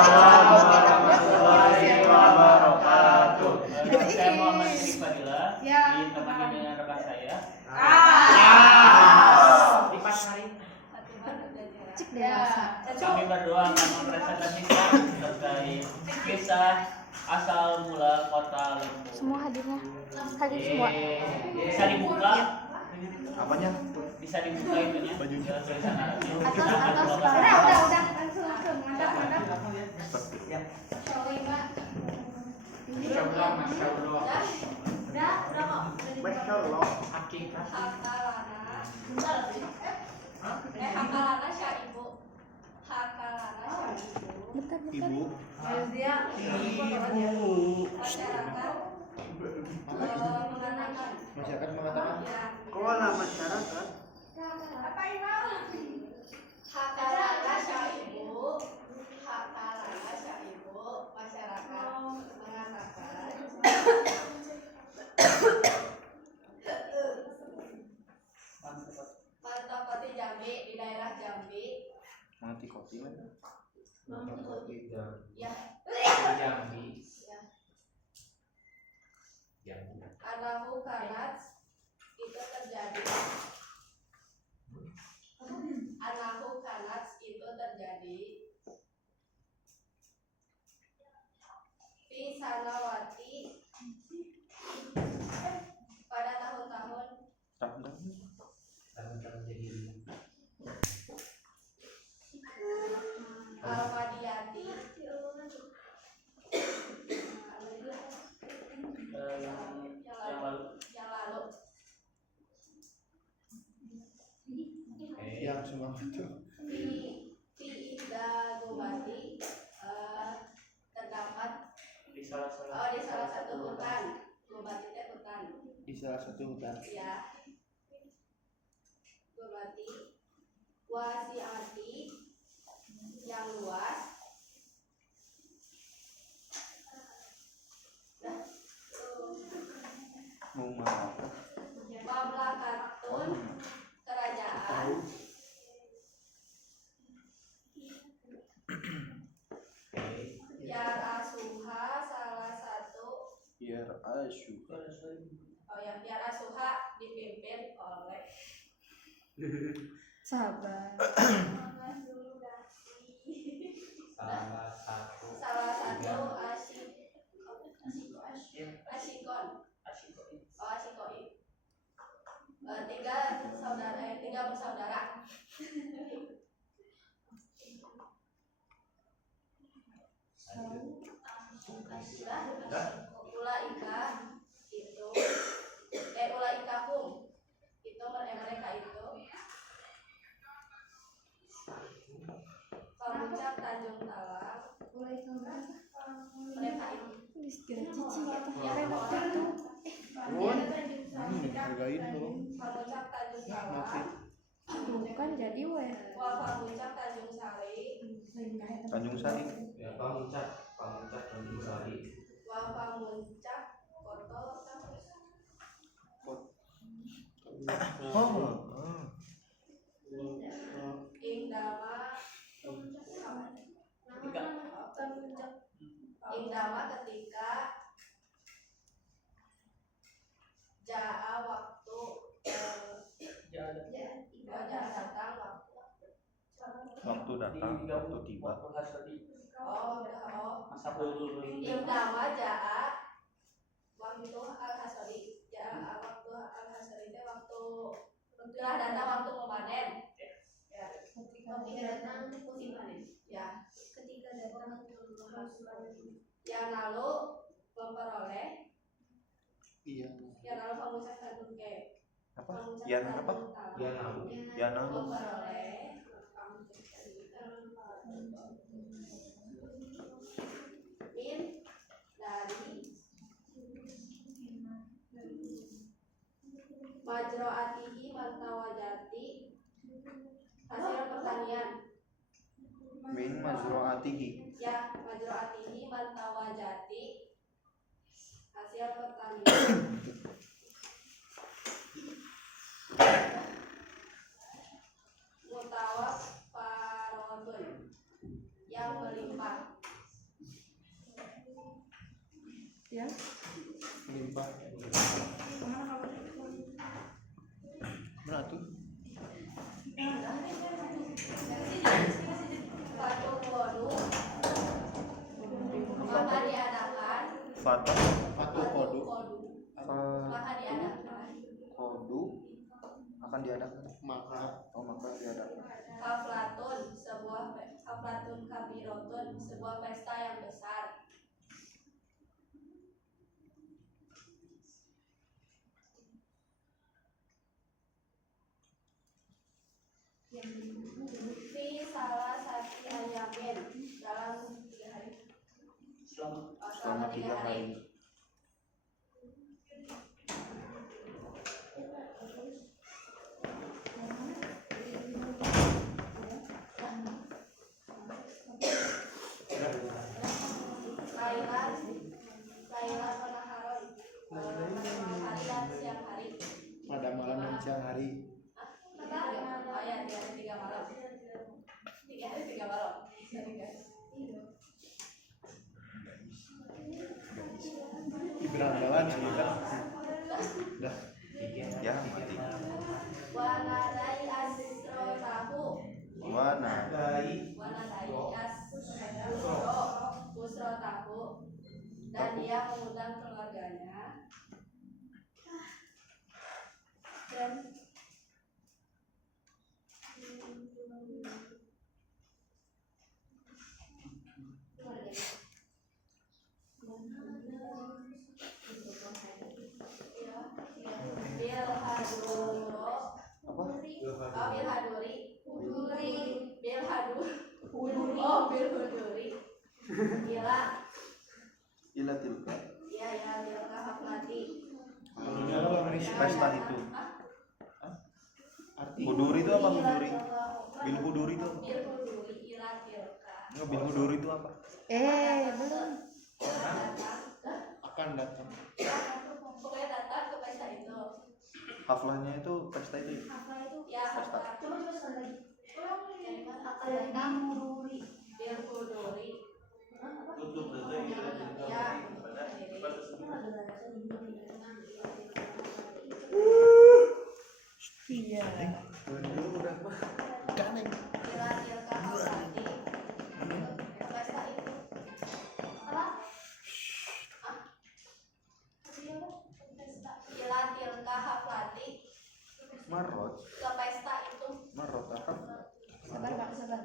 Waalaikumsalam warahmatullahi wabarakatuh. Saya Muhammad Syarif Fadila, ditemani dengan rekan saya. Di pas hari. Kami berdua akan mempresentasikan terkait kisah asal mula kota Lempung. Semua hadirnya, hadir semua. Bisa dibuka? Apanya? Bisa dibuka itunya? Bajunya tulisan Arabnya. Atas. Udah, langsung mantap. Masya Allah. Udah kok. Masya Allah. Hakikat. Hakalana syaibu. Ibu. Masyarakat Masyarakat mengatakan. ya. Kola masyarakat. Apa ini? Hakalana syaibu. Masyarakat mengatakan. Mantapati Jambi di daerah Jambi. Mati kopi mana? Ya. Jambi. Anahu kanat itu terjadi. Anahu kanat itu terjadi. Di Sanawati pada tahun-tahun Al-Madiyati yang lalu. Yang semua itu. Di Ida Gubati terdapat Di salah di salah satu hutan. Gubati itu hutan. Di salah satu hutan. Ya. Gubati wasiati yang luas. Mamlakatun kerajaan. Yar Asuha salah satu. Yar Asuha. Yar Asuha dipimpin oleh Sahabat. salah satu Asyikoi. Tiga bersaudara. Ulaikahum itu mereka itu Pamucak Tanjung Talang. Mereka itu Cici atau waktu itu. Hargain dong. Pamucak Tanjung Talang. Bukan jadi weh. Pamucak Tanjung Sari. Tanjung Sari. Ya, Pamucak Tanjung Sari. Pamucak Koto Indama ketika Jaa waktu datang Waktu datang, waktu tiba. Masa dulu Indama Jaa waktu al-hasori. Jaa waktu al-hasori itu waktu telah datang waktu memanen. Ya. Ketika datang musim panen. Ya. Ketika datang musim panen. Yang lalu memperoleh. Iya. Yang lalu pemucak Tanjung Apa? Yan apa? Yana. Memperoleh min dari majroatihi mantawajati hasil pertanian. Min mazroatihi. Ya, majroatihi mantawajati hasil pertanian. Mutawaf parodun yang melimpah. Ya. Melimpah. Mana tuh? Fatu kodu maka diadakan Fata Fatu kodu. maka diadakan kodu akan diadakan. Maka Maka diadakan. haflatun kabirotun sebuah pesta yang besar. Fi salah satu ayamin dalam 3 hari. Selama 3 hari. Lailan penaharon hari dan siang hari. pada malam dan siang hari. Oh ya, 3 hari 3 malam. 3 hari 3 malam. Sorry guys. Berandalan sih kan. Dah. Ya, mati. Wanadai asro tahu. Wanadai Usro tahu. Dan dia mengundang keluarganya. Dan Ila tilka. ya bilka haflati. Pesta itu. Arti Huduri itu apa huduri? Bil huduri itu apa? Bil huduri ila tilka. Bil huduri itu apa? Belum. akan datang. Pokoknya datang ke pesta itu. Haflahnya itu pesta itu. Ya, haflah. Coba sekali lagi. Akan huduri. Bil huduri. Tutup saja Ya. Iya. Udah mah. Ganeng. Ila tilka haflati. Pesta itu. Apa? Ila tilka haflati. Marot. Ke pesta itu. Marot apa? Sabar Pak, sabar.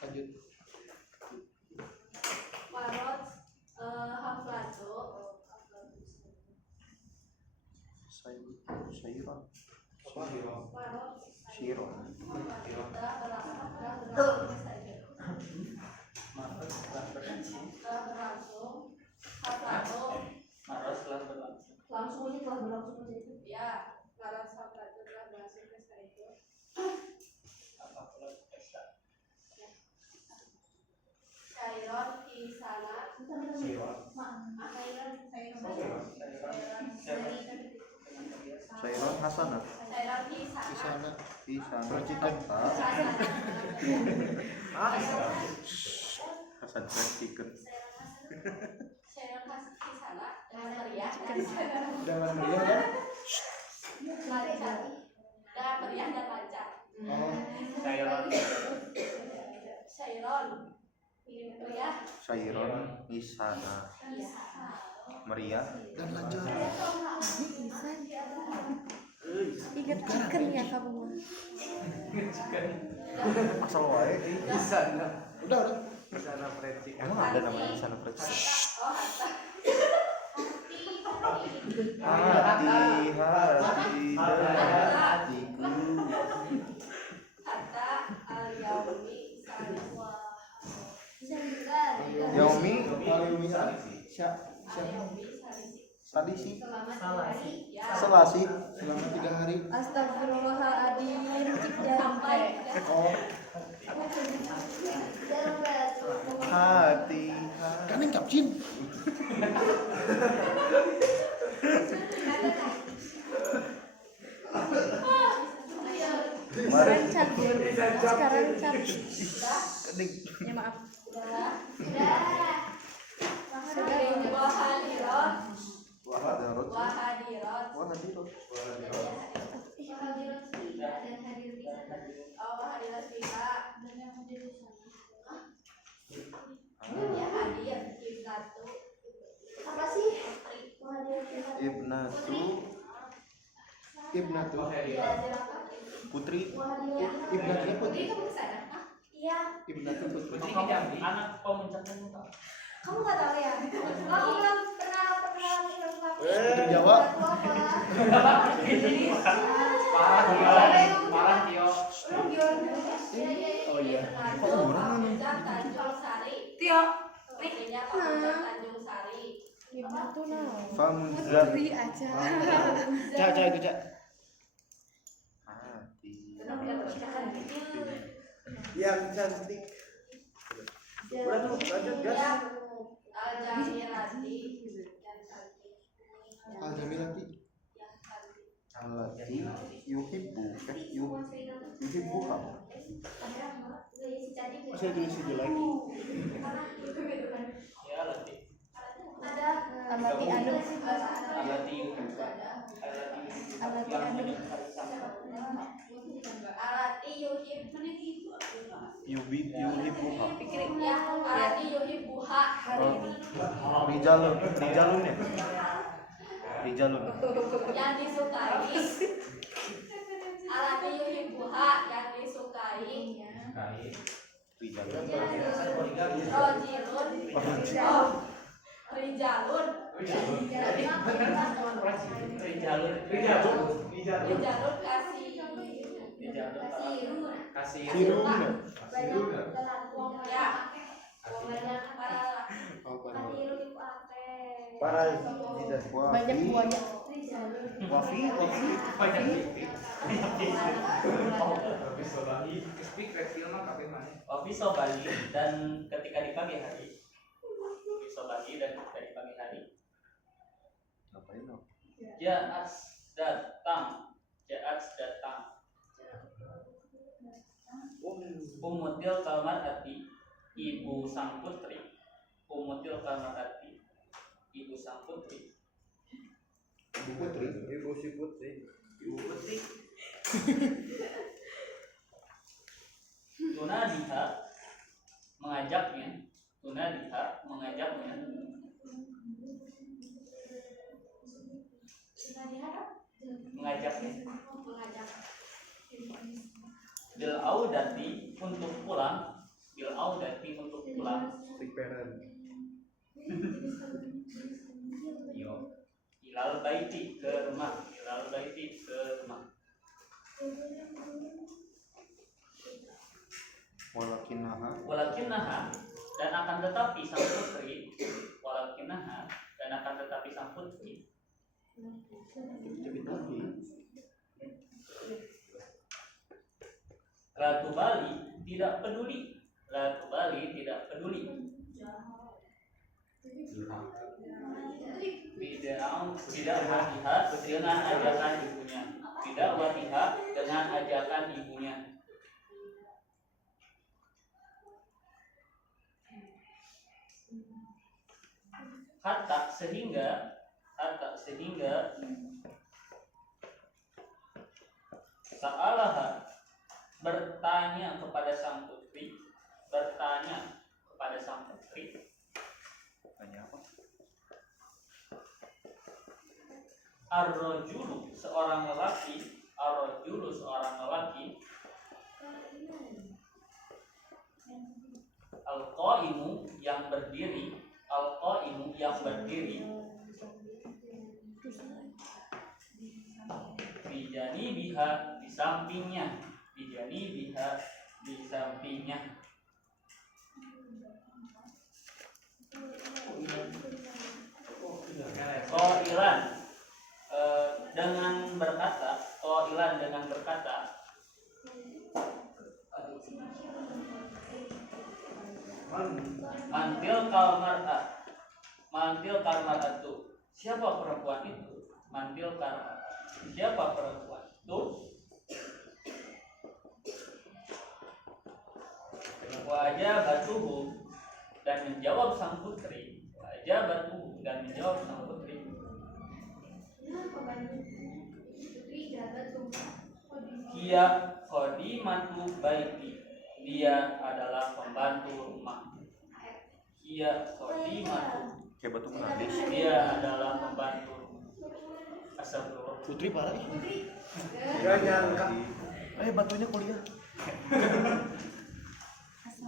Lanjut. Marot haflatu. Sayuran. Marot Siro. berlangsung haflatu. Langsung aja telah berlangsung aja itu. Ya, Marot haflatu telah berlangsung pesta itu. Syairon di sana. Sayuran hasanat. Syairon di Di sana. sana Di sana. Percikan. Hasan fried chicken. Syairon di sana dengan meriah dan dengan meriah kan? lancar. Dengan meriah dan lancar. Oh, Syairon ingin meriah. Sayuran di sana. Meriah. dan lancar. Ingat chicken ya kamu mah. Asal wae. Udah. Emang ada namanya di sana fried chicken? Oh, Hati dan hatiku. Hatta al-yaumi salwa. Yaumi Yaumi siapa? Sadisi. Ya. Selasi. Selama 3 hari. Astagfirullahaladzim, cik Sampai Oh, Hati. ganeng capcin. Mari. sekarang cabut. Sudah? Kening. Ya maaf. Sudah? Wahadirat. Wahadirat. Wahadirat. Wahadirat. Oh, wahadirat bisa. Ya hadir ibnatu. Apa sih? Ibnatu Ibnatu. putri. Ibnatu putri. Kamu kesana? Iya. Ibnatu putri. Putri Jambi, anak pemuncaknya muka. Kamu nggak tahu ya? Aku belum pernah Putri Jawa. Parah Tio. Oh iya. Tanjung Sari. Tio. Putrinya Pamuncak Tanjung Sari. Ibnatu nah. Famzat. Putri aja. Cak itu cak. Yang cantik. Udah tuh, lanjut gas. Al-Jamilati. Al-Jamilati. Alati yuhibbu yuhibbu kamu. Saya tulis itu lagi. Ya Lati. Alati anu. Alati. Alati anu. Alati yuhibbu. Yuhibbuha. Ya, alati yuhibbuha. Hari ini. Rijalun ya. Rijalun. Yang disukai. Alati yuhibbuha yang disukai. Rijalun. Rojilun. Oh, Rijalun. Rijalun kasih. Siruna. Ya. Para Banyak buaya. Wafi. Wafi sobali dan ketika di pagi hari. Sobali dan ketika di pagi hari. Ngapain dong? Jaat datang. Umutil kalmar hati ibu sang putri. Umutil kalmar hati ibu sang putri. Ibu Putri. Ibu si putri. Ibu putri. Tunadiha mengajaknya. Mengajaknya. Bil audati untuk pulang. Preparan. Yo. Ilal baiti ke rumah. Walakinaha dan akan tetapi sang putri. Cepet lagi. Ratu Bali tidak peduli. Tidak watiha dengan ajakan ibunya. Hatta sehingga Sa'alaha bertanya kepada sang putri. Tanya apa? Ar-rajulu seorang lelaki. Al-qaimu yang berdiri. Bijani biha di sampingnya. Qailan dengan berkata mantil kalmaratu. Siapa perempuan itu? Wa ajabatuhu, dan menjawab sang putri. Wa ajabatuhu, dan menjawab sang putri. Hiya qadimatu baiti, dia adalah pembantu rumah. Hiya qadimatu, Kayak batu menangis. dia adalah pembantu rumah. Astagfirullah. Putri parah. Gak nyangka. Batunya kuliah.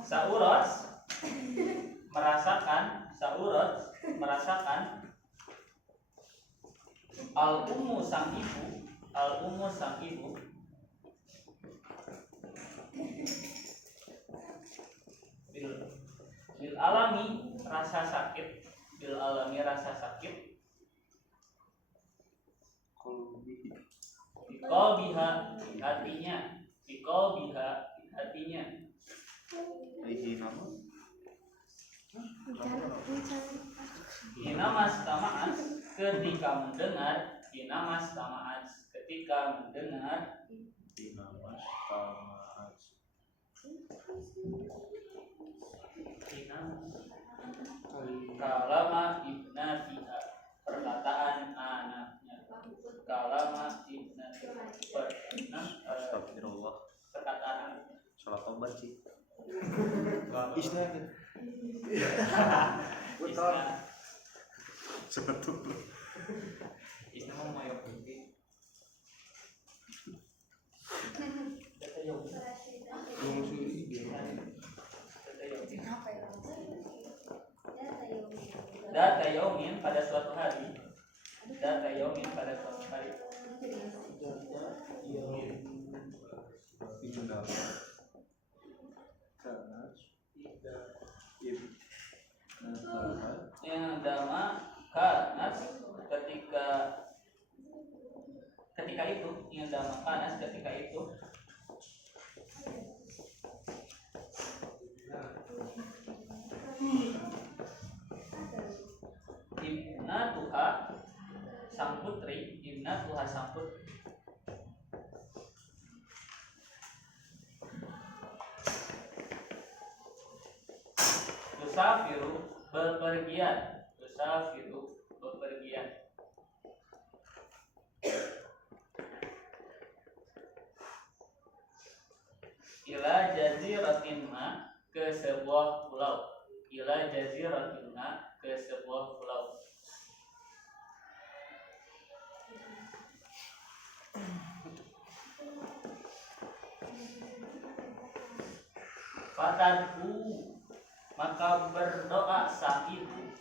Saurat merasakan al-ummu sang ibu bil alami rasa sakit biqalbiha di hatinya Ini nama. Inamas tama'at ketika mendengar kalama ibnatiha, perkataan anaknya. Kalama ibnatiha, Astagfirullah. perkataan anaknya. Salat tobat sih. Isna. Sebetulnya. Isna mau mayok putih. Yang suri dia. Data yaumin pada suatu hari. Yang dama kanas ketika itu yang dama kanas ketika itu ibnatuha sang putri tusafiru bepergian ila jaziratin ma ke sebuah pulau Fatad'u maka berdoa sang ibu.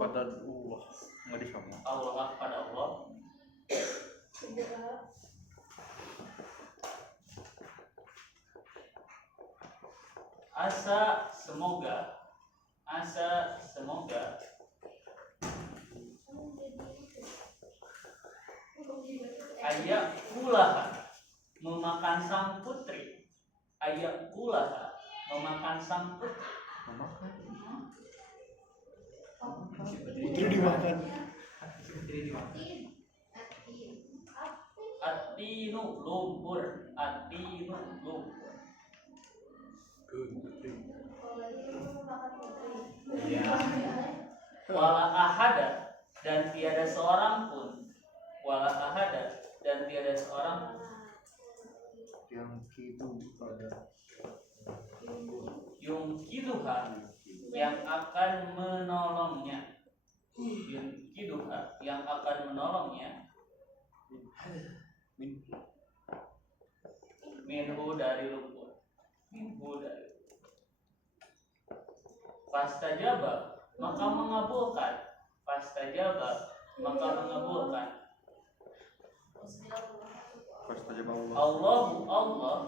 Fatadullah. Enggak disama. Allah pada Allah. Asa semoga ayak kulaha memakan sang putri. Putri dimakan. Atinu lumpur. Wala ahada dan tiada seorang pun Yang itu pada yungkiduha yang akan menolongnya minhu dari lumpur. Fastajaba maka mengabulkan. Allah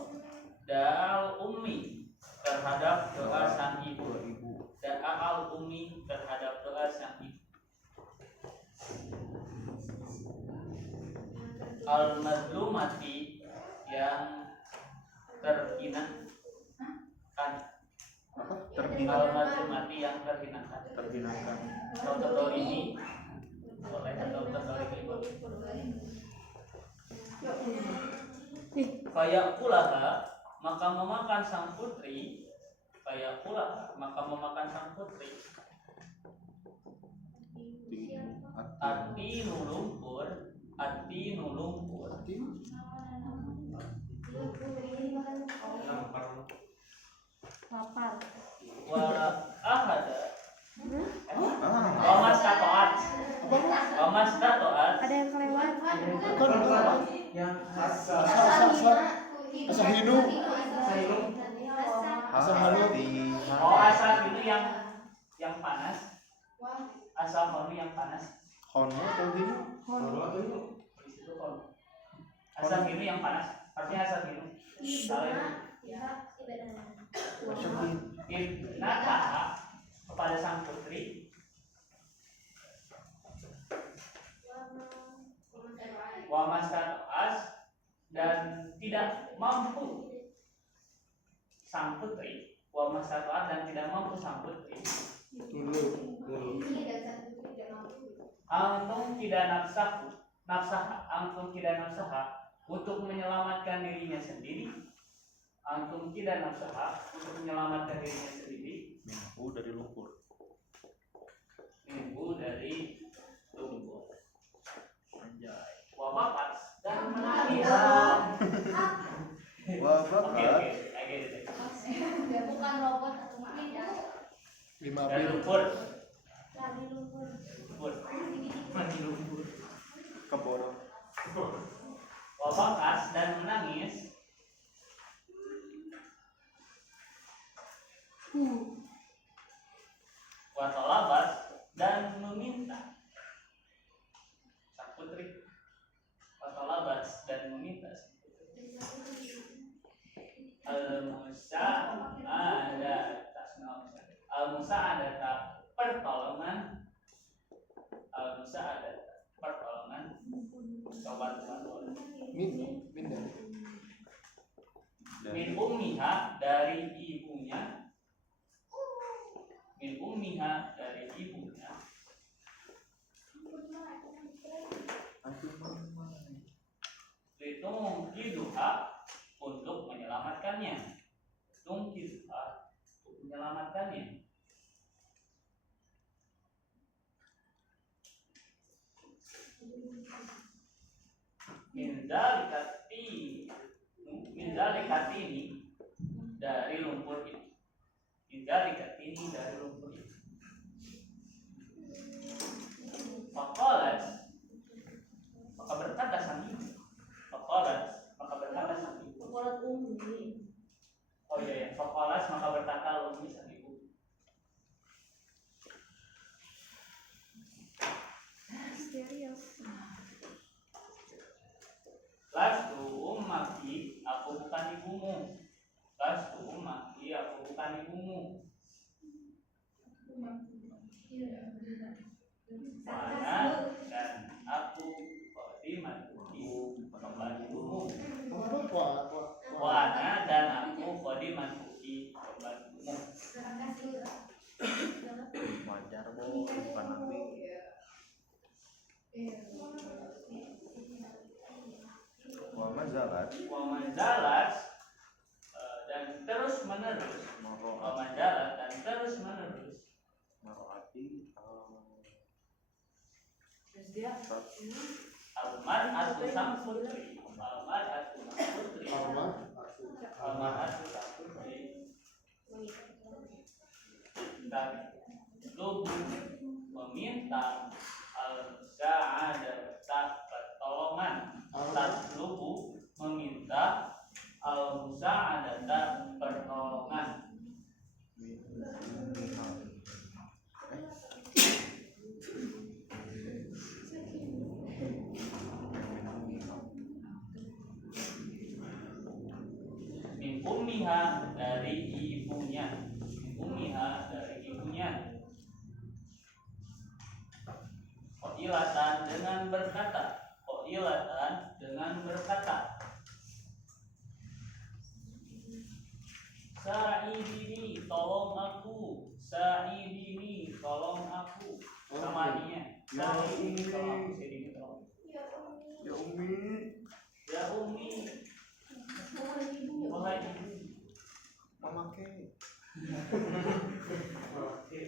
da'al ummi terhadap doa sang ibu. Al-mazlumati yang terhinakan. Al-mazlumati yang terhinakan. Contoh ini boleh atau contoh ini boleh. Fayaqulaha maka memakan sang putri, kayak pula maka memakan sang putri. Ati nulumpur, Lapar. wala ahada, Ah, wamas tatoat, wamas tatoat, Ada yang kelewat. Yang asa hinu. asa hati. oh asal itu yang panas, asal kamu yang panas, Hono atau hinu? di situ kon. Asal ini yang panas, artinya asal ini. Salah Nataha kepada sang putri, wamas as dan tidak mampu sang putri, wamas dan tidak mampu sang putri. Antum tidak nafsaha untuk menyelamatkan dirinya sendiri. Antum tidak nafsaha untuk menyelamatkan dirinya sendiri. Minggu dari lumpur. Anjay. Wabakat dan menangis. Wah, Oke, bakat. I get it. Bukan robot atau mungkin 5 Dan pil. lumpur. lagi lumpur. Lumpur. Kebodoh. Wabakat dan menangis. Watolabas dan meminta. Sang putri. Watolabas dan meminta. Al-musa'adata pertolongan. Al-musa'adata pertolongan. Bantuan. Min dari. Min ummiha dari ibunya. Min ummiha dari ibunya. Litung kiduha untuk menyelamatkannya. Litung kiduha untuk menyelamatkannya. Mindalikati ini dari lumpur ini. Mindalikati ini dari lumpur ini. Faqalat, maka berkata sang ibu. Faqalat, maka berkata sang ibu. Oh iya ya, faqalat maka berkata ummi sang ibu. Serius. Lastu ummaki, aku bukan ibumu. Lastu ummaki, aku bukan ibumu. Mana dan aku qadimatuki, pembantumu. Wana dan aku qadimatuki, pembantumu. Wajar, Bo, bukan nabi. Wa mazalat Wa manzalat dan terus menerus. Wa manzalat dan terus menerus. mar'ati Al-mar'atu sang putri. Al-mar'atu sang putri. Al-mar'atu sang putri. Dan lubu meminta al-musa'adata pertolongan. Tatlubu meminta al-musa'adata pertolongan. Min ummiha dari ibunya. Min ummiha dari ibunya. Qailatan dengan berkata. Qailatan dengan berkata. Sa'idini tolong aku. Sa'idini tolong aku. Namanya. Sa'idini tolong aku. Sa'idini tolong. ya umi Ya Umi. Wahai ibu. Oke.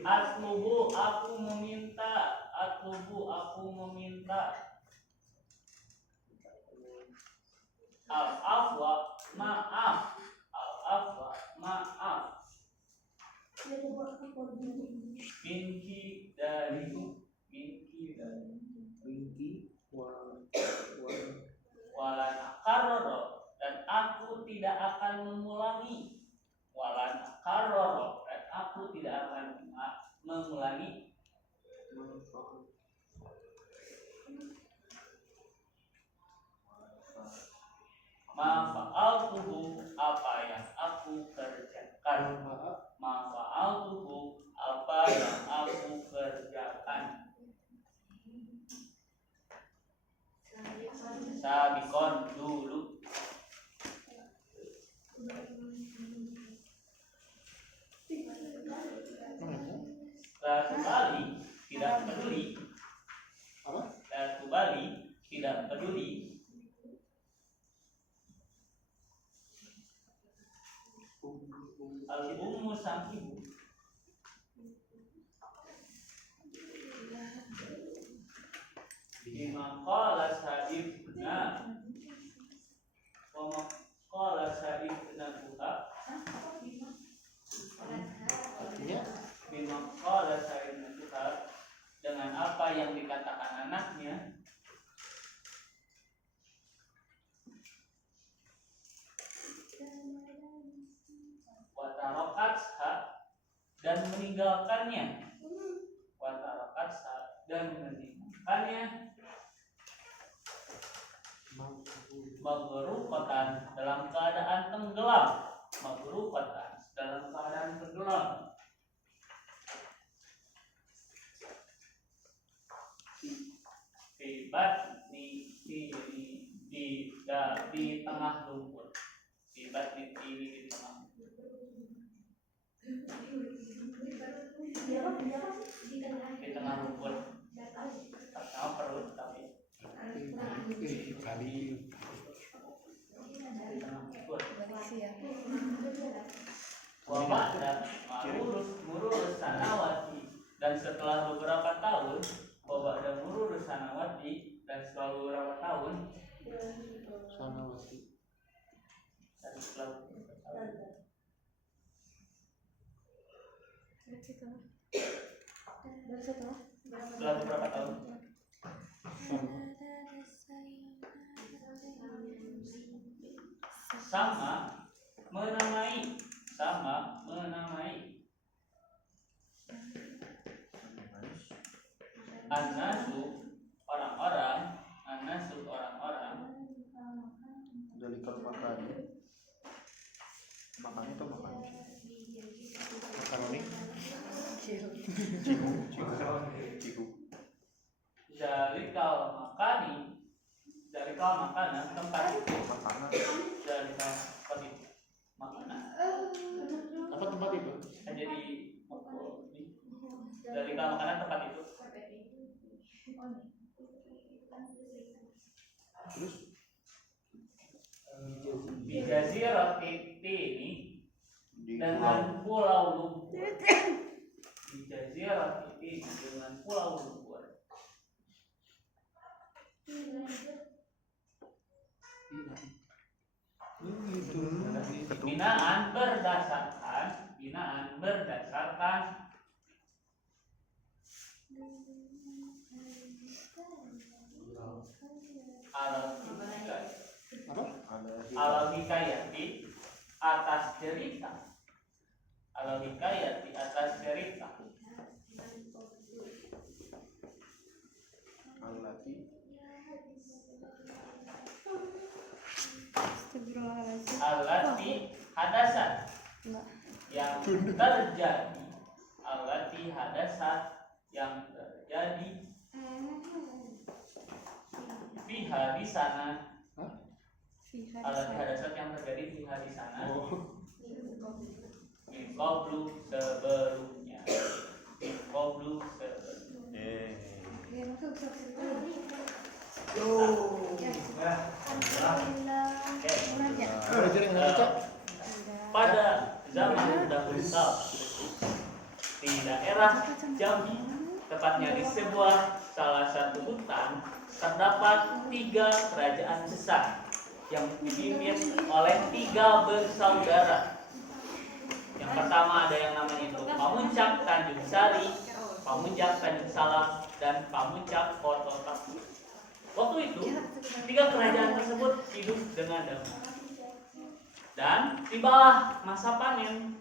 Atlubu aku meminta. Atlubu aku meminta. Al-afwa maaf. Al-afwa maaf. Minki dariku. Minki dari Ringki walana karoro, dan aku tidak akan mengulangi. Walana karoro, dan aku tidak akan mengulangi. Ma fa'altuhu, apa yang aku kerjakan. Ma fa'altuhu, apa yang aku kerjakan. Sabikon dulu. Ratu Bali tidak peduli. Apa? Ratu Bali tidak peduli. Al-ummu sang ibu. Bima qala sa'ibna wa ma qala sa'ibna buha. Artinya Bima qala sa'ibna buha, dengan apa yang dikatakan anaknya. Watarokatha, dan meninggalkannya. Watarokatha, dan meninggalkannya. Magruqatan, dalam keadaan tenggelam. Magruqatan, dalam keadaan tenggelam. Fibat di tengah lumpur. Fibat di tengah lumpur. Di tengah lumpur. Pertama perut tapi kali di tengah lumpur. Siap. Wabada mururus sanawati, dan setelah beberapa tahun. Wabada mururus sanawati, dan setelah beberapa tahun. sanawati. Dan setelah beberapa tahun. Setelah beberapa tahun. Sama menamai. An-nasu orang-orang. Dalikat makan. Makan itu makan. Makaroni. Ciku. Zalikal makanan tempat itu. Makanan. Zalikal tempat itu. Makanan. Apa tempat itu? Jadi zalikal makanan tempat itu. Terus Bijazirati ini Di dengan pulau lumpur. Bijazirati ini dengan pulau lumpur. Binaan berdasarkan al-hikayati atas cerita. Al-hikayati atas cerita. Alati. Astagfirullahaladzim. Alati hadasat Enggak. yang terjadi. Alati hadasat yang terjadi. Fiha di sana. Alat hadasat yang terjadi fiha di sana. Min qablu sebelumnya. Min qablu sebelumnya. Alhamdulillah. Oke. Murah ya? belajar yang baca. Pada pada zaman dahulu kala di daerah Jambi, tepatnya di sebuah salah satu hutan, terdapat 3 kerajaan besar yang dipimpin oleh 3 bersaudara. Yang pertama ada yang namanya itu Pamuncak Tanjung Sari, Pamuncak Tanjung Salam, dan Pamuncak Koto Tapu. Waktu itu 3 kerajaan tersebut hidup dengan damai. Dan tibalah masa panen.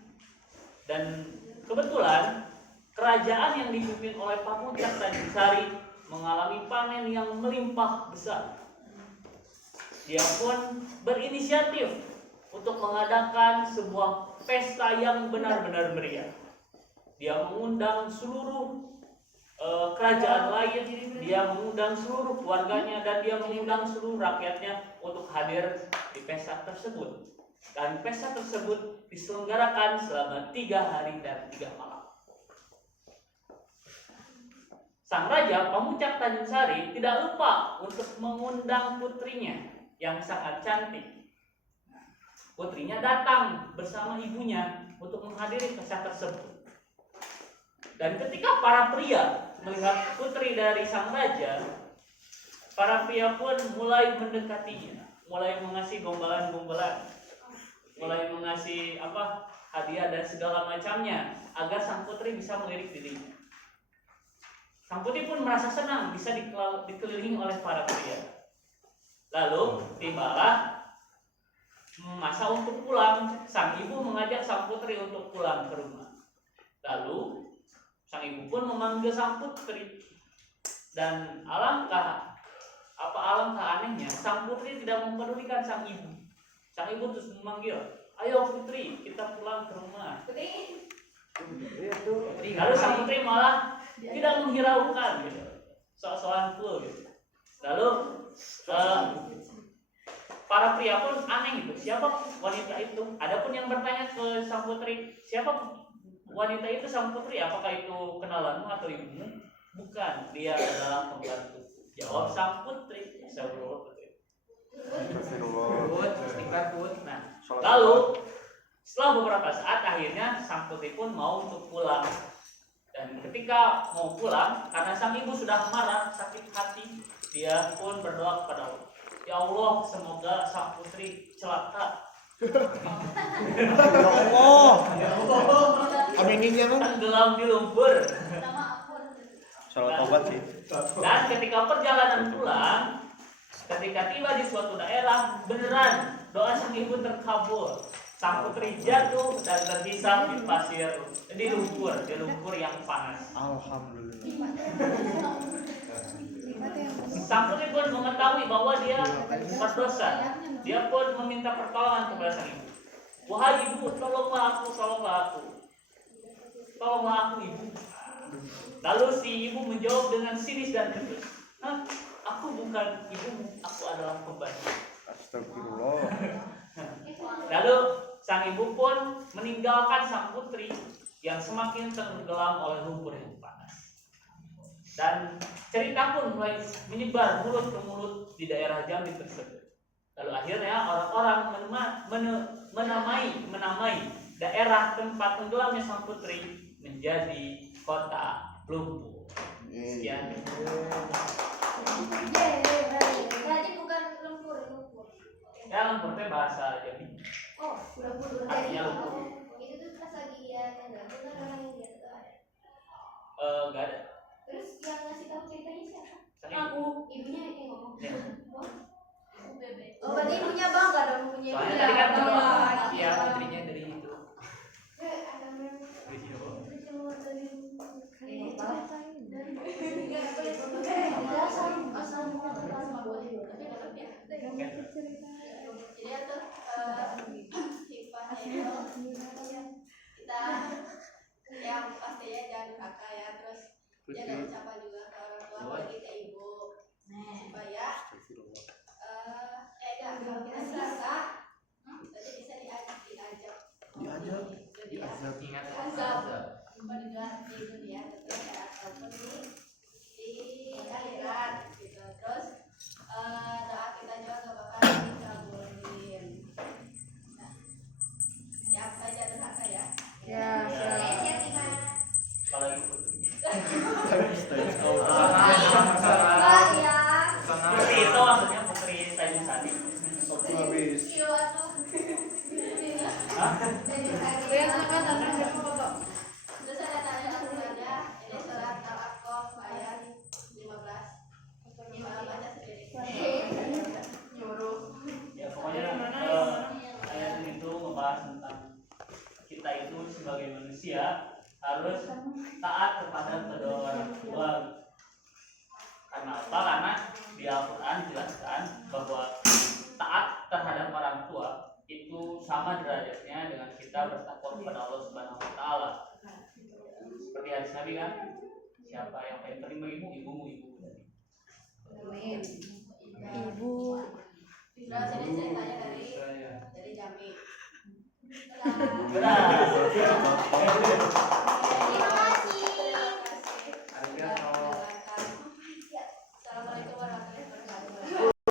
Dan kebetulan kerajaan yang dipimpin oleh Pamuncak Tanjung Sari mengalami panen yang melimpah besar. Dia pun berinisiatif untuk mengadakan sebuah pesta yang benar-benar meriah. Dia mengundang seluruh kerajaan lain, dia mengundang seluruh keluarganya, dan dia mengundang seluruh rakyatnya untuk hadir di pesta tersebut. Dan pesta tersebut diselenggarakan selama 3 hari dan 3 malam. Sang Raja Pamuncak Tanjung Sari tidak lupa untuk mengundang putrinya yang sangat cantik. Putrinya datang bersama ibunya untuk menghadiri pesta tersebut. Dan ketika para pria melihat putri dari sang raja, para pria pun mulai mendekatinya, mulai mengasih gombalan-gombalan, mulai mengasih hadiah dan segala macamnya agar sang putri bisa melirik dirinya. Sang putri pun merasa senang bisa dikelilingi oleh para pria. Lalu tibalah masa untuk pulang. Sang ibu mengajak sang putri untuk pulang ke rumah. Lalu sang ibu pun memanggil sang putri. Dan alangkah anehnya, sang putri tidak mempedulikan sang ibu. Sang ibu terus memanggil, "Ayo putri, kita pulang ke rumah." Lalu sang putri malah tidak menghiraukan gitu, soal-soalan cool gitu. Lalu para pria pun aneh gitu, siapa wanita itu? Adapun yang bertanya ke sang putri, siapa wanita itu sang putri? Apakah itu kenalanmu atau ibumu? Bukan, dia adalah pembantu. Jawab sang putri. Nah, lalu setelah beberapa saat akhirnya sang putri pun mau untuk pulang. Dan ketika mau pulang, karena sang ibu sudah marah, sakit hati, dia pun berdoa kepada Allah, "Ya Allah, semoga sang putri celaka." Amininnya kan Tenggelam di lumpur. Salah tobat sih. Dan ketika perjalanan pulang, ketika tiba di suatu daerah, beneran doa sang ibu terkabul. Sang putri jatuh dan terhisap di lumpur yang panas. Alhamdulillah. Sang putri pun mengetahui bahwa dia berdosa. Dia pun meminta pertolongan kepada sang ibu. "Wahai ibu, tolonglah aku. Tolonglah aku, ibu." Lalu si ibu menjawab dengan sinis dan tegas, "Aku bukan ibumu, aku adalah pembantu." Astagfirullah. Lalu sang ibu pun meninggalkan sang putri yang semakin tenggelam oleh lumpur yang panas. Dan cerita pun mulai menyebar mulut ke mulut di daerah Jambi tersebut. Lalu akhirnya orang-orang menamai daerah tempat tenggelamnya sang putri menjadi Kota Lumpur. Sekian. Berarti bukan lumpur. Ya, lumpur itu bahasa Jambi. Oh, lumpur. Artinya lumpur. Itu tuh pas lagi dia tenggelam, benar orang yang dia itu ada. Enggak ada. Terus yang ngasih tahu ceritanya siapa? Sang ibu. Ibunya yang ngomong. Ya. Oh, berarti ibunya bangga dong punya. Soalnya tadi kan iya putrinya dari itu. Jadi itu hikmahnya kita yang pasti ya jangan durhaka ya, terus jaga ucapan juga ke orang tua, apalagi ke ibu, supaya kalau kita serasa berarti bisa diajak bukan di dunia ataupun di akhirat gitu. Terus doa kita juga gak bakal dikabulin. Nah, ya Hah? Terus ada tanya langsung aja. Ini surat Al-Aqaf ayat 15. Gimana baca sendiri? Nyuruh. Ya pokoknya ayat ini tuh membahas tentang kita itu sebagai manusia harus taat kepada kedua orang tua. Karena apa? Karena di Al-Quran jelaskan bahwa taat terhadap orang tua itu sama derajatnya dengan kita bertakwa kepada Allah Subhanahu Wa Taala. Seperti hadis Nabi kan, siapa yang paling penting bagimu, ibumu. Amin. Ibu. Terus ini ceritanya dari Jami.